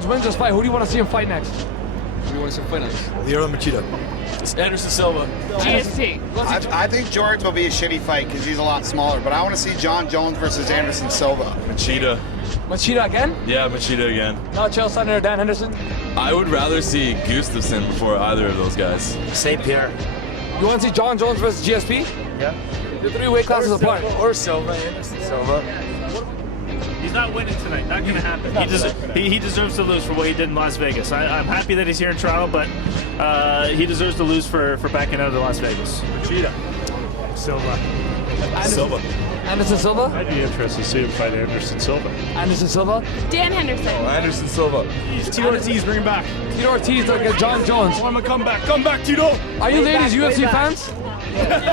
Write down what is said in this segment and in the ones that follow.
Jones wins this fight, who do you want to see him fight next? Who do you want to see him fight next? Leo Machida. It's Anderson Silva. GSP. I think George will be a shitty fight because he's a lot smaller, but I want to see John Jones versus Anderson Silva. Machida. Machida again? Yeah, Machida again. Not Chael Sonnen or Dan Henderson? I would rather see Gustafsson before either of those guys. St. Pierre. You want to see John Jones versus GSP? Yeah. You're 3 weight classes apart. Or Silva. Anderson Silva. He's not winning tonight. Not going to happen. He deserves to lose for what he did in Las Vegas. I'm happy that he's here in Toronto, but he deserves to lose for backing out of Las Vegas. Machida. Silva. Silva. Anderson Silva? I'd be interested to see him fight Anderson Silva. Anderson Silva? Dan Henderson. Anderson Silva. Tito Ortiz, bring him back. Tito Ortiz like John Jones. I want him to come back. Come back, Tito. Are you ladies UFC fans?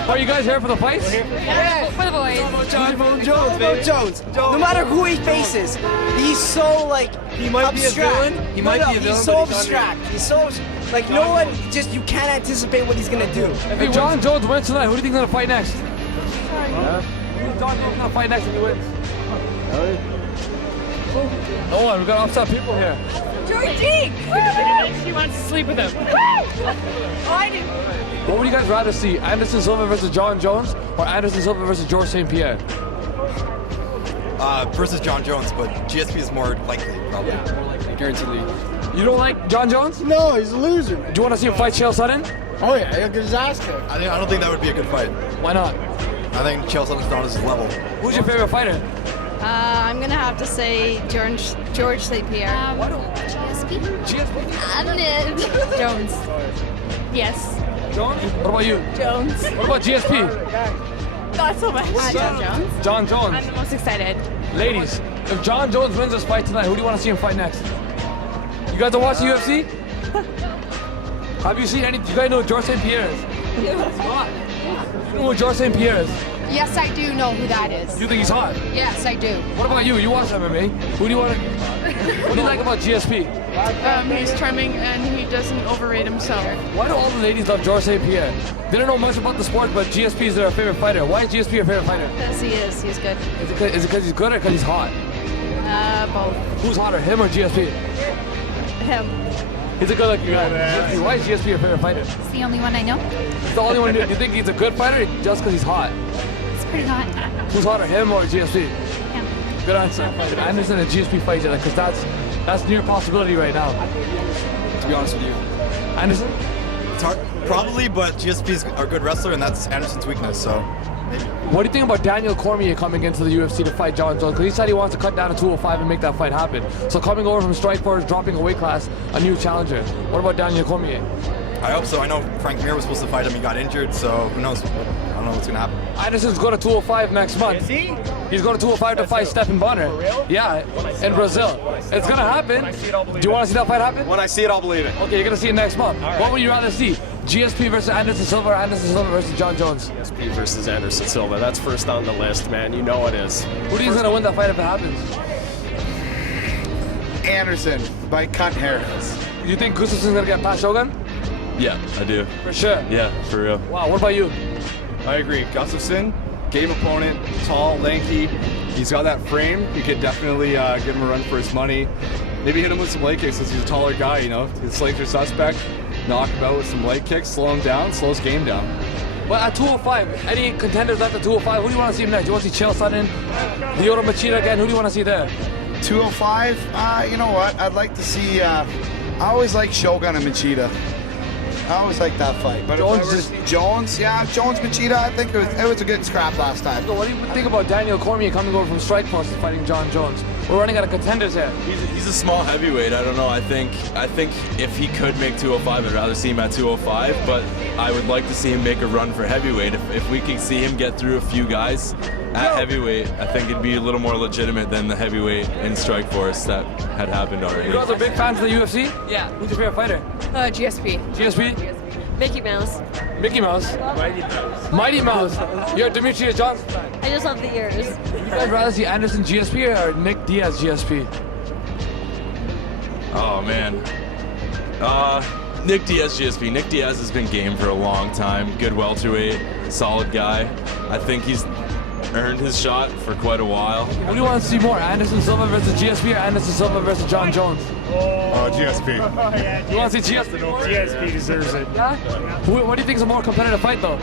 Are you guys here for the fights? Yeah. For the boys. John Jones. No matter who he faces, he's so like He might be a villain. He might be a villain. He's so abstract. He's so like no one just you can't anticipate what he's gonna do. If John Jones wins tonight, who do you think is gonna fight next? Who's John Jones gonna fight next if he wins? Oh, we got upset people here. Georgie! She wants to sleep with him. I do. What would you guys rather see? Anderson Silva versus John Jones or Anderson Silva versus George St. Pierre? Versus John Jones, but GSP is more likely, probably. Guaranteed lead. You don't like John Jones? No, he's a loser. Do you want to see him fight Chael Sonnen? Oh yeah, he'll get his ass kicked. I don't think that would be a good fight. Why not? I think Chael Sonnen's not his level. Who's your favorite fighter? I'm gonna have to say George St. Pierre. GSP? GSP? Jones. Yes. Jones? What about you? Jones. What about GSP? Not so much. John Jones. John Jones. I'm the most excited. Ladies, if John Jones wins this fight tonight, who do you want to see him fight next? You guys don't watch the UFC? Have you seen any? Do you guys know who George St. Pierre is? You know who George St. Pierre is? Yes, I do know who that is. You think he's hot? Yes, I do. What about you? You watch MMA. Who do you want to? What do you like about GSP? He's charming and he doesn't overrate himself. Why do all the ladies love George St. Pierre? They don't know much about the sport, but GSP is their favorite fighter. Why is GSP your favorite fighter? Yes, he is. He's good. Is it because he's good or because he's hot? Both. Who's hotter, him or GSP? Him. He's a good looking guy. GSP, why is GSP your favorite fighter? It's the only one I know. He's the only one. Do you think he's a good fighter just because he's hot? It's pretty hot. Who's hotter, him or GSP? Yeah. Good answer. Anderson and GSP fight each other because that's near possibility right now. To be honest with you. Anderson? It's hard, probably, but GSP's a good wrestler, and that's Anderson's weakness. So maybe. What do you think about Daniel Cormier coming into the UFC to fight John Jones? Because he said he wants to cut down to 205 and make that fight happen. So coming over from Strikeforce, dropping a weight class, a new challenger. What about Daniel Cormier? I hope so. I know Frank Mir was supposed to fight him. He got injured, so who knows? I don't know what's gonna happen. Anderson's going to 205 next month. Is he? He's going to 205 to fight Stephen Bonner. Yeah, in Brazil. It's going to happen. Do you want to see that fight happen? When I see it, I'll believe it. Okay, you're going to see it next month. What would you rather see? GSP versus Anderson Silva or Anderson Silva versus John Jones? GSP versus Anderson Silva. That's first on the list, man. You know it is. Who do you think is going to win that fight if it happens? Anderson by cut hair. Do you think Gustafsson's going to get past Shogun? Yeah, I do. For sure. Yeah, for real. Wow, what about you? I agree. Gustafsson, game opponent, tall, lanky. He's got that frame. He could definitely give him a run for his money. Maybe hit him with some leg kicks since he's a taller guy, you know. His legs are suspect. Knock him out with some leg kicks, slow him down, slow his game down. Well, at 205, any contenders left at 205? Who do you want to see him next? Do you want to see Chael Sonnen, Lyoto Machida again? Who do you want to see there? 205, you know what? I'd like to see, I always like Shogun and Machida. I always like that fight. But Jones if I were to see Jones, Jones Machida, I think it was a good scrap last time. So what do you think about Daniel Cormier coming over from Strikeforce and fighting John Jones? We're running out of contenders here. He's a small heavyweight. I don't know. I think if he could make 205, I'd rather see him at 205. But I would like to see him make a run for heavyweight. If we can see him get through a few guys at heavyweight, I think it'd be a little more legitimate than the heavyweight in Strikeforce that had happened already. You guys are big fans of the UFC? Yeah. Who's your favorite fighter? GSP. GSP? Mickey Mouse. Mickey Mouse? Mighty Mouse. You're Demetrius Johnson. I just love the ears. You guys rather see Anderson GSP or Nick Diaz GSP? Oh man. Nick Diaz GSP. Nick Diaz has been game for a long time. Good welterweight, solid guy. I think he's earned his shot for quite a while. Who do you want to see more, Anderson Silva versus GSP or Anderson Silva versus John Jones? GSP. You want to see GSP more? GSP deserves it. Yeah? What do you think is a more competitive fight, though?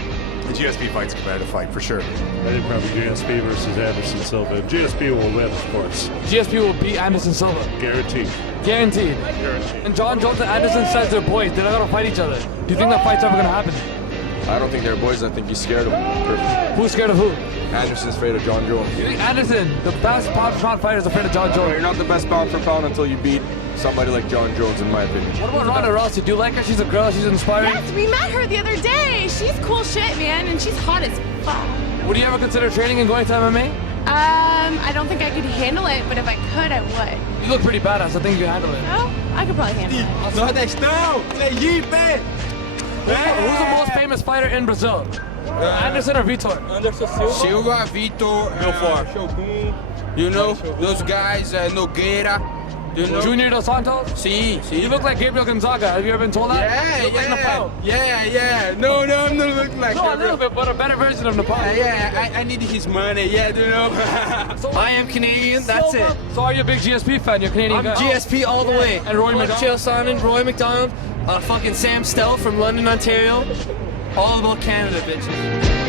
The GSP fight's a competitive fight for sure. I think probably GSP versus Anderson Silva. GSP will win, of course. GSP will beat Anderson Silva. Guaranteed. Guaranteed. And John Jones and Anderson says they're boys. They're not going to fight each other. Do you think that fight's ever going to happen? I don't think they're boys. I think he's scared of him. Who's scared of who? Anderson's afraid of John Jones. You think Anderson, the best pound-for-pound fighter, is afraid of John Jones? You're not the best pound for pound until you beat somebody like John Jones, in my opinion. What about Ronda Rousey? Do you like her? She's a girl. She's inspiring. Yes, we met her the other day. She's cool shit, man, and she's hot as fuck. Would you ever consider training and going to MMA? I don't think I could handle it, but if I could, I would. You look pretty badass. I think you can handle it. Oh, I could probably handle it. Who's the most famous fighter in Brazil? Anderson or Vitor? Silva, Vitor, Shogun. You know, those guys, Nogueira. You know? Junior Dos Santos? Sim. You look like Gabriel Gonzaga. Have you ever been told that? You look like Nepal. Yeah. No, I'm not looking like No, a little bit, but a better version of Nepal. I need his money, you know. I am Canadian, that's it. So are you a big GSP fan? You're a Canadian I'm guy? GSP all the way. And Roy McDonald? Chael Sonnen, Roy McDonald, fucking Sam Stell from London, Ontario. All about Canada, bitches.